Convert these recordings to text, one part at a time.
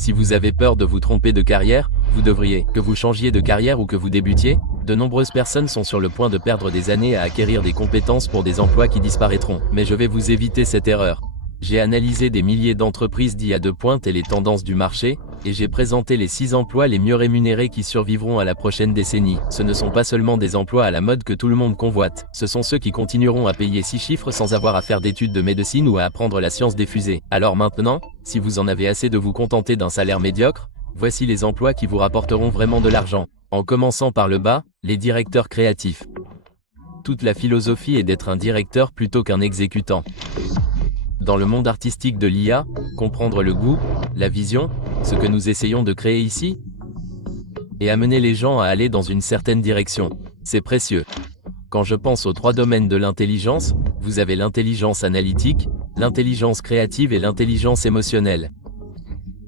Si vous avez peur de vous tromper de carrière, vous devriez, que vous changiez de carrière ou que vous débutiez, de nombreuses personnes sont sur le point de perdre des années à acquérir des compétences pour des emplois qui disparaîtront. Mais je vais vous éviter cette erreur. J'ai analysé des milliers d'entreprises d'IA de pointe et les tendances du marché, et j'ai présenté les 6 emplois les mieux rémunérés qui survivront à la prochaine décennie. Ce ne sont pas seulement des emplois à la mode que tout le monde convoite, ce sont ceux qui continueront à payer 6 chiffres sans avoir à faire d'études de médecine ou à apprendre la science des fusées. Alors maintenant, si vous en avez assez de vous contenter d'un salaire médiocre, voici les emplois qui vous rapporteront vraiment de l'argent. En commençant par le bas, les directeurs créatifs. Toute la philosophie est d'être un directeur plutôt qu'un exécutant. Dans le monde artistique de l'IA, comprendre le goût, la vision, ce que nous essayons de créer ici, et amener les gens à aller dans une certaine direction, c'est précieux. Quand je pense aux 3 domaines de l'intelligence, vous avez l'intelligence analytique, l'intelligence créative et l'intelligence émotionnelle.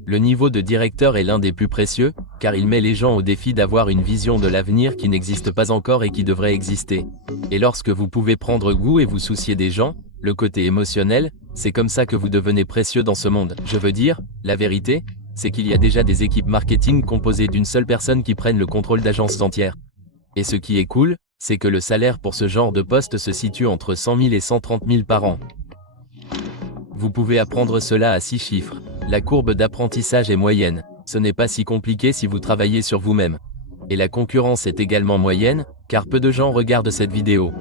Le niveau de directeur est l'un des plus précieux, car il met les gens au défi d'avoir une vision de l'avenir qui n'existe pas encore et qui devrait exister. Et lorsque vous pouvez prendre goût et vous soucier des gens, le côté émotionnel, c'est comme ça que vous devenez précieux dans ce monde. Je veux dire, la vérité, c'est qu'il y a déjà des équipes marketing composées d'une seule personne qui prennent le contrôle d'agences entières. Et ce qui est cool, c'est que le salaire pour ce genre de poste se situe entre 100 000 et 130 000 par an. Vous pouvez apprendre cela à 6 chiffres. La courbe d'apprentissage est moyenne. Ce n'est pas si compliqué si vous travaillez sur vous-même. Et la concurrence est également moyenne, car peu de gens regardent cette vidéo.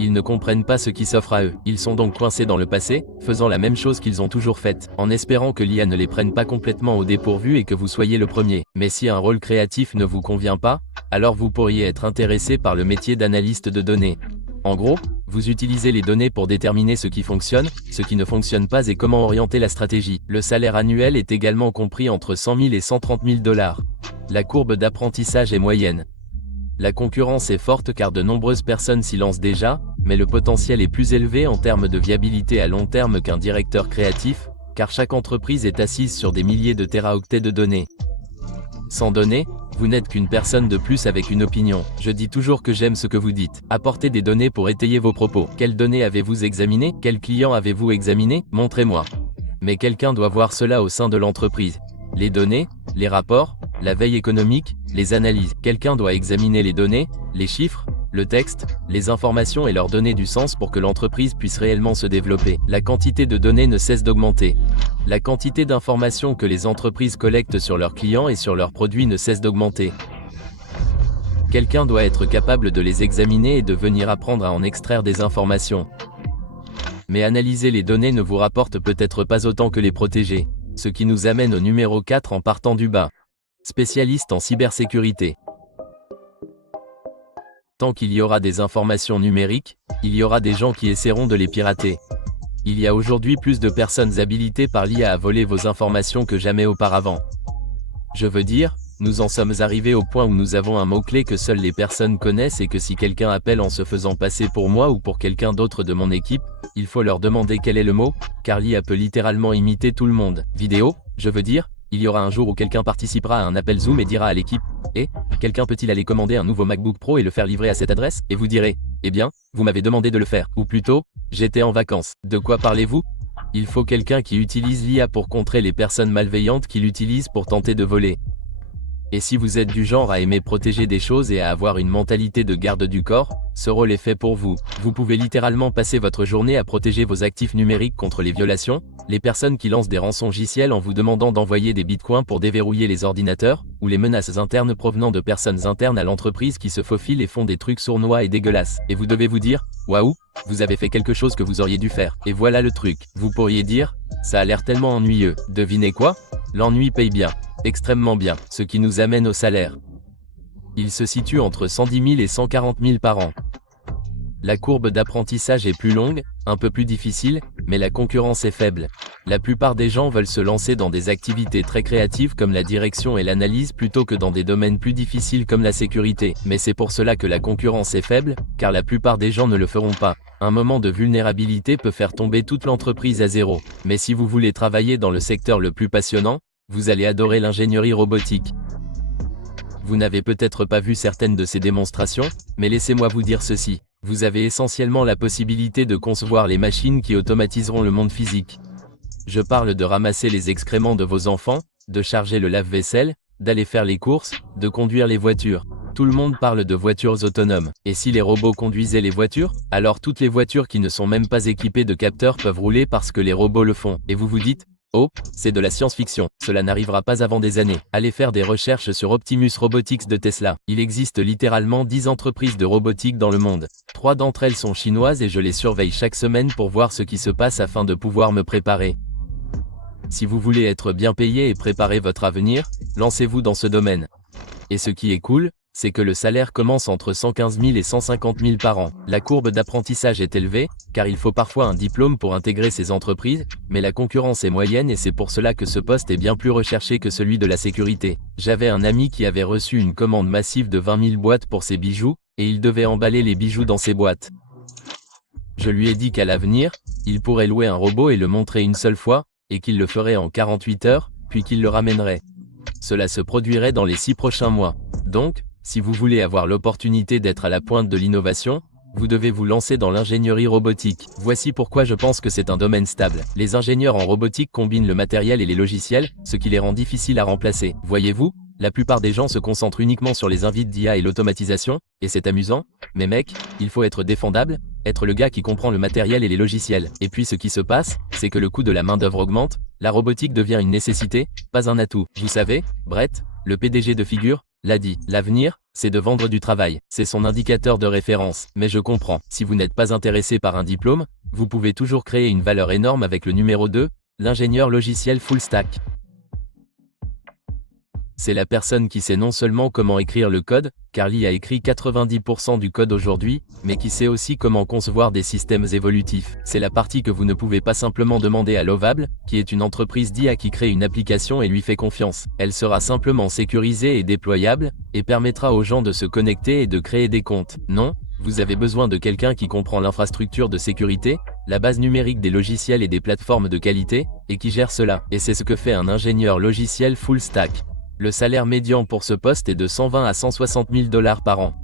Ils ne comprennent pas ce qui s'offre à eux. Ils sont donc coincés dans le passé, faisant la même chose qu'ils ont toujours faite, en espérant que l'IA ne les prenne pas complètement au dépourvu et que vous soyez le premier. Mais si un rôle créatif ne vous convient pas, alors vous pourriez être intéressé par le métier d'analyste de données. En gros, vous utilisez les données pour déterminer ce qui fonctionne, ce qui ne fonctionne pas et comment orienter la stratégie. Le salaire annuel est également compris entre 100 000 et 130 000 $. La courbe d'apprentissage est moyenne. La concurrence est forte car de nombreuses personnes s'y lancent déjà, mais le potentiel est plus élevé en termes de viabilité à long terme qu'un directeur créatif, car chaque entreprise est assise sur des milliers de téraoctets de données. Sans données, vous n'êtes qu'une personne de plus avec une opinion. Je dis toujours que j'aime ce que vous dites. Apportez des données pour étayer vos propos. Quelles données avez-vous examinées? Quels clients avez-vous examinés? Montrez-moi. Mais quelqu'un doit voir cela au sein de l'entreprise. Les données, les rapports, la veille économique, les analyses. Quelqu'un doit examiner les données, les chiffres, le texte, les informations et leur donner du sens pour que l'entreprise puisse réellement se développer. La quantité de données ne cesse d'augmenter. La quantité d'informations que les entreprises collectent sur leurs clients et sur leurs produits ne cesse d'augmenter. Quelqu'un doit être capable de les examiner et de venir apprendre à en extraire des informations. Mais analyser les données ne vous rapporte peut-être pas autant que les protéger. Ce qui nous amène au numéro 4 en partant du bas. Spécialiste en cybersécurité. Tant qu'il y aura des informations numériques, il y aura des gens qui essaieront de les pirater. Il y a aujourd'hui plus de personnes habilitées par l'IA à voler vos informations que jamais auparavant. Je veux dire, nous en sommes arrivés au point où nous avons un mot-clé que seules les personnes connaissent et que si quelqu'un appelle en se faisant passer pour moi ou pour quelqu'un d'autre de mon équipe, il faut leur demander quel est le mot, car l'IA peut littéralement imiter tout le monde. Vidéo, je veux dire, il y aura un jour où quelqu'un participera à un appel Zoom et dira à l'équipe « Eh, quelqu'un peut-il aller commander un nouveau MacBook Pro et le faire livrer à cette adresse ?» Et vous direz « Eh bien, vous m'avez demandé de le faire. » Ou plutôt « J'étais en vacances. » De quoi parlez-vous? Il faut quelqu'un qui utilise l'IA pour contrer les personnes malveillantes qui l'utilisent pour tenter de voler. Et si vous êtes du genre à aimer protéger des choses et à avoir une mentalité de garde du corps, ce rôle est fait pour vous. Vous pouvez littéralement passer votre journée à protéger vos actifs numériques contre les violations, les personnes qui lancent des rançongiciels en vous demandant d'envoyer des bitcoins pour déverrouiller les ordinateurs, ou les menaces internes provenant de personnes internes à l'entreprise qui se faufilent et font des trucs sournois et dégueulasses. Et vous devez vous dire, waouh, vous avez fait quelque chose que vous auriez dû faire. Et voilà le truc. Vous pourriez dire, ça a l'air tellement ennuyeux. Devinez quoi? L'ennui paye bien. Extrêmement bien, ce qui nous amène au salaire. Il se situe entre 110 000 et 140 000 par an. La courbe d'apprentissage est plus longue, un peu plus difficile, mais la concurrence est faible. La plupart des gens veulent se lancer dans des activités très créatives comme la direction et l'analyse plutôt que dans des domaines plus difficiles comme la sécurité. Mais c'est pour cela que la concurrence est faible, car la plupart des gens ne le feront pas. Un moment de vulnérabilité peut faire tomber toute l'entreprise à zéro. Mais si vous voulez travailler dans le secteur le plus passionnant, vous allez adorer l'ingénierie robotique. Vous n'avez peut-être pas vu certaines de ces démonstrations, mais laissez-moi vous dire ceci. Vous avez essentiellement la possibilité de concevoir les machines qui automatiseront le monde physique. Je parle de ramasser les excréments de vos enfants, de charger le lave-vaisselle, d'aller faire les courses, de conduire les voitures. Tout le monde parle de voitures autonomes. Et si les robots conduisaient les voitures? Alors toutes les voitures qui ne sont même pas équipées de capteurs peuvent rouler parce que les robots le font. Et vous vous dites, oh, c'est de la science-fiction, cela n'arrivera pas avant des années. Allez faire des recherches sur Optimus Robotics de Tesla. Il existe littéralement 10 entreprises de robotique dans le monde. 3 d'entre elles sont chinoises et je les surveille chaque semaine pour voir ce qui se passe afin de pouvoir me préparer. Si vous voulez être bien payé et préparer votre avenir, lancez-vous dans ce domaine. Et ce qui est cool, c'est que le salaire commence entre 115 000 et 150 000 par an. La courbe d'apprentissage est élevée, car il faut parfois un diplôme pour intégrer ces entreprises, mais la concurrence est moyenne et c'est pour cela que ce poste est bien plus recherché que celui de la sécurité. J'avais un ami qui avait reçu une commande massive de 20 000 boîtes pour ses bijoux, et il devait emballer les bijoux dans ces boîtes. Je lui ai dit qu'à l'avenir, il pourrait louer un robot et le montrer une seule fois, et qu'il le ferait en 48 heures, puis qu'il le ramènerait. Cela se produirait dans les 6 prochains mois. Donc, si vous voulez avoir l'opportunité d'être à la pointe de l'innovation, vous devez vous lancer dans l'ingénierie robotique. Voici pourquoi je pense que c'est un domaine stable. Les ingénieurs en robotique combinent le matériel et les logiciels, ce qui les rend difficiles à remplacer. Voyez-vous, la plupart des gens se concentrent uniquement sur les invites d'IA et l'automatisation, et c'est amusant, mais mec, il faut être défendable, être le gars qui comprend le matériel et les logiciels. Et puis ce qui se passe, c'est que le coût de la main-d'œuvre augmente, la robotique devient une nécessité, pas un atout. Vous savez, Brett, le PDG de Figure, l'a dit, l'avenir, c'est de vendre du travail. C'est son indicateur de référence. Mais je comprends, si vous n'êtes pas intéressé par un diplôme, vous pouvez toujours créer une valeur énorme avec le numéro 2, l'ingénieur logiciel full stack. C'est la personne qui sait non seulement comment écrire le code, car l'IA écrit 90% du code aujourd'hui, mais qui sait aussi comment concevoir des systèmes évolutifs. C'est la partie que vous ne pouvez pas simplement demander à Lovable, qui est une entreprise d'IA qui crée une application et lui fait confiance. Elle sera simplement sécurisée et déployable, et permettra aux gens de se connecter et de créer des comptes. Non, vous avez besoin de quelqu'un qui comprend l'infrastructure de sécurité, la base numérique des logiciels et des plateformes de qualité, et qui gère cela. Et c'est ce que fait un ingénieur logiciel full stack. Le salaire médian pour ce poste est de 120 à 160 000 $ par an.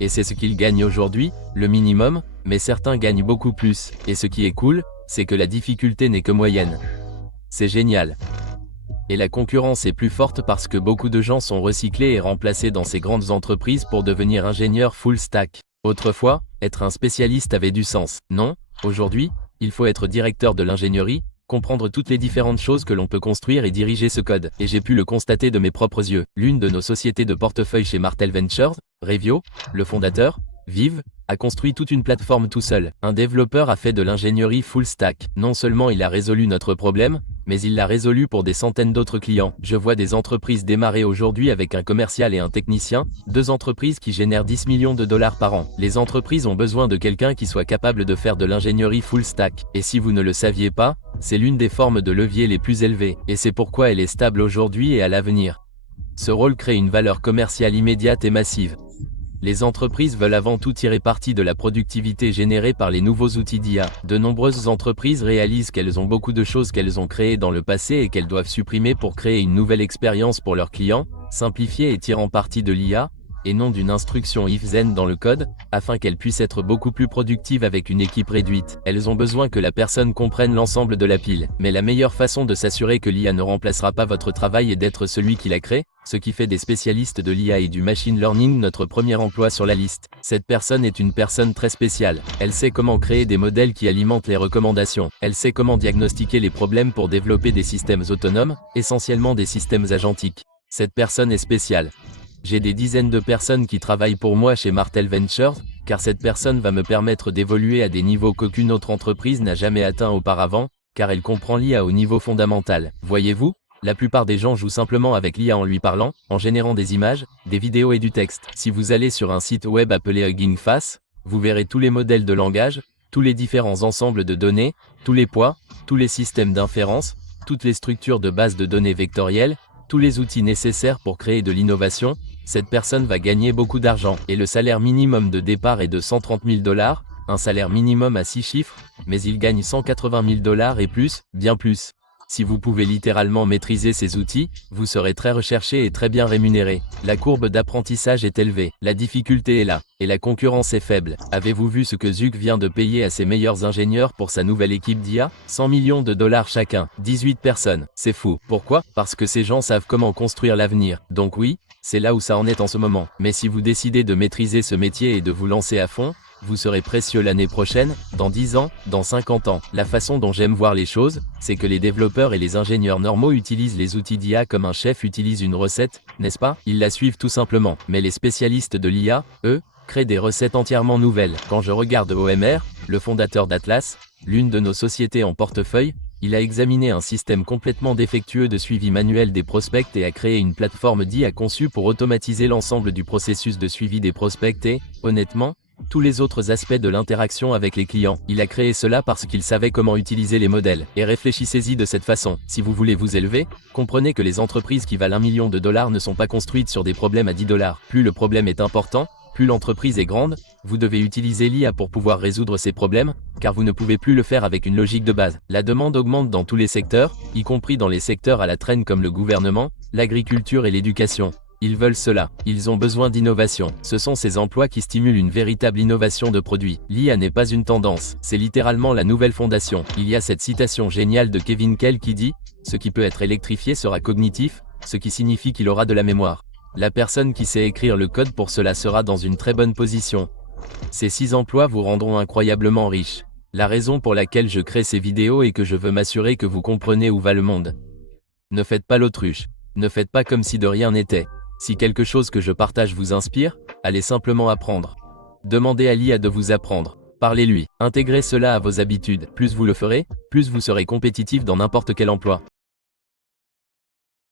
Et c'est ce qu'il gagne aujourd'hui, le minimum, mais certains gagnent beaucoup plus. Et ce qui est cool, c'est que la difficulté n'est que moyenne. C'est génial. Et la concurrence est plus forte parce que beaucoup de gens sont recyclés et remplacés dans ces grandes entreprises pour devenir ingénieurs full stack. Autrefois, être un spécialiste avait du sens. Non, aujourd'hui, il faut être directeur de l'ingénierie, comprendre toutes les différentes choses que l'on peut construire et diriger ce code. Et j'ai pu le constater de mes propres yeux. L'une de nos sociétés de portefeuille chez Martel Ventures, Revio, le fondateur, Vive, a construit toute une plateforme tout seul. Un développeur a fait de l'ingénierie full stack. Non seulement il a résolu notre problème, mais il l'a résolu pour des centaines d'autres clients. Je vois des entreprises démarrer aujourd'hui avec un commercial et un technicien, 2 entreprises qui génèrent 10 millions de dollars par an. Les entreprises ont besoin de quelqu'un qui soit capable de faire de l'ingénierie full stack. Et si vous ne le saviez pas, c'est l'une des formes de levier les plus élevées. Et c'est pourquoi elle est stable aujourd'hui et à l'avenir. Ce rôle crée une valeur commerciale immédiate et massive. Les entreprises veulent avant tout tirer parti de la productivité générée par les nouveaux outils d'IA. De nombreuses entreprises réalisent qu'elles ont beaucoup de choses qu'elles ont créées dans le passé et qu'elles doivent supprimer pour créer une nouvelle expérience pour leurs clients, simplifiée et tirant parti de l'IA, et non d'une instruction if-then dans le code, afin qu'elles puissent être beaucoup plus productives avec une équipe réduite. Elles ont besoin que la personne comprenne l'ensemble de la pile. Mais la meilleure façon de s'assurer que l'IA ne remplacera pas votre travail est d'être celui qui la crée, ce qui fait des spécialistes de l'IA et du machine learning notre premier emploi sur la liste. Cette personne est une personne très spéciale. Elle sait comment créer des modèles qui alimentent les recommandations. Elle sait comment diagnostiquer les problèmes pour développer des systèmes autonomes, essentiellement des systèmes agentiques. Cette personne est spéciale. J'ai des dizaines de personnes qui travaillent pour moi chez Martel Ventures, car cette personne va me permettre d'évoluer à des niveaux qu'aucune autre entreprise n'a jamais atteints auparavant, car elle comprend l'IA au niveau fondamental. Voyez-vous, la plupart des gens jouent simplement avec l'IA en lui parlant, en générant des images, des vidéos et du texte. Si vous allez sur un site web appelé Hugging Face, vous verrez tous les modèles de langage, tous les différents ensembles de données, tous les poids, tous les systèmes d'inférence, toutes les structures de base de données vectorielles, tous les outils nécessaires pour créer de l'innovation. Cette personne va gagner beaucoup d'argent. Et le salaire minimum de départ est de 130 000 $, un salaire minimum à 6 chiffres, mais il gagne 180 000 $ et plus, bien plus. Si vous pouvez littéralement maîtriser ces outils, vous serez très recherché et très bien rémunéré. La courbe d'apprentissage est élevée, la difficulté est là, et la concurrence est faible. Avez-vous vu ce que Zuck vient de payer à ses meilleurs ingénieurs pour sa nouvelle équipe d'IA? 100 millions de dollars chacun, 18 personnes, c'est fou. Pourquoi? Parce que ces gens savent comment construire l'avenir. Donc oui, c'est là où ça en est en ce moment. Mais si vous décidez de maîtriser ce métier et de vous lancer à fond, vous serez précieux l'année prochaine, dans 10 ans, dans 50 ans. La façon dont j'aime voir les choses, c'est que les développeurs et les ingénieurs normaux utilisent les outils d'IA comme un chef utilise une recette, n'est-ce pas? Ils la suivent tout simplement. Mais les spécialistes de l'IA, eux, créent des recettes entièrement nouvelles. Quand je regarde OMR, le fondateur d'Atlas, l'une de nos sociétés en portefeuille, il a examiné un système complètement défectueux de suivi manuel des prospects et a créé une plateforme d'IA conçue pour automatiser l'ensemble du processus de suivi des prospects et, honnêtement, tous les autres aspects de l'interaction avec les clients. Il a créé cela parce qu'il savait comment utiliser les modèles. Et réfléchissez-y de cette façon. Si vous voulez vous élever, comprenez que les entreprises qui valent 1 million de dollars ne sont pas construites sur des problèmes à 10 dollars. Plus le problème est important, plus l'entreprise est grande, vous devez utiliser l'IA pour pouvoir résoudre ces problèmes, car vous ne pouvez plus le faire avec une logique de base. La demande augmente dans tous les secteurs, y compris dans les secteurs à la traîne comme le gouvernement, l'agriculture et l'éducation. Ils veulent cela, ils ont besoin d'innovation. Ce sont ces emplois qui stimulent une véritable innovation de produits. L'IA n'est pas une tendance, c'est littéralement la nouvelle fondation. Il y a cette citation géniale de Kevin Kell qui dit « Ce qui peut être électrifié sera cognitif, ce qui signifie qu'il aura de la mémoire. La personne qui sait écrire le code pour cela sera dans une très bonne position. » Ces 6 emplois vous rendront incroyablement riches. La raison pour laquelle je crée ces vidéos est que je veux m'assurer que vous comprenez où va le monde. Ne faites pas l'autruche. Ne faites pas comme si de rien n'était. Si quelque chose que je partage vous inspire, allez simplement apprendre. Demandez à l'IA de vous apprendre. Parlez-lui. Intégrez cela à vos habitudes. Plus vous le ferez, plus vous serez compétitif dans n'importe quel emploi.